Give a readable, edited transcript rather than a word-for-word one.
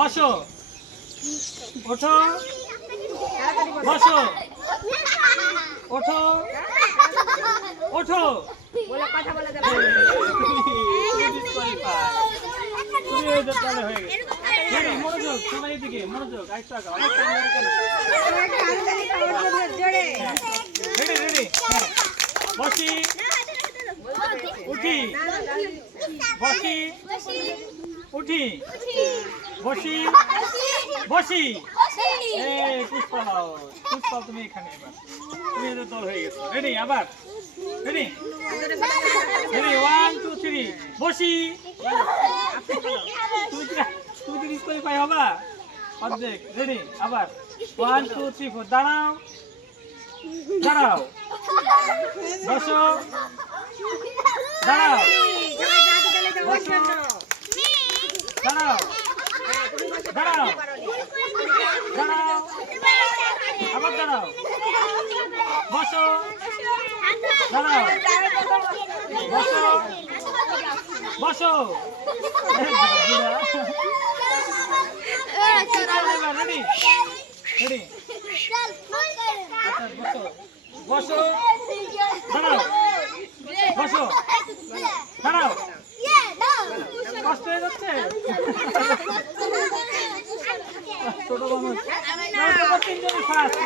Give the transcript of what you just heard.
বসো, ওঠো, বসো, ওঠো, ওঠো। মনোযোগ, তোমার এদিকে মনোযোগ। বসি, উঠি, বসি, উঠি, বসি, বসি। পুষ্পা, পুষ্পা তুমি এখানে এবার তুমি এদের দল হয়ে গেছো। রেডি? আবার রেডি? রেডি? 1 2 3 বসি। তুমি কি ডিসকোয়ালিফাই হবা অর্ধেক? রেডি? আবার 1 2 3 4 দাঁড়াও, দাঁড়াও, বসো, দাঁড়াও, বসো, দাঁড়াও, দাঁড়াও, দাঁড়াও, আবার দাঁড়াও, বসো, দাঁড়াও, বসো, বসো। রেডি? রেডি? বসো, বসো, দাঁড়াও, বসো, দাঁড়াও। কষ্ট হয়ে যাচ্ছে ছোট মানুষ। 3 জনই ফার্স্ট।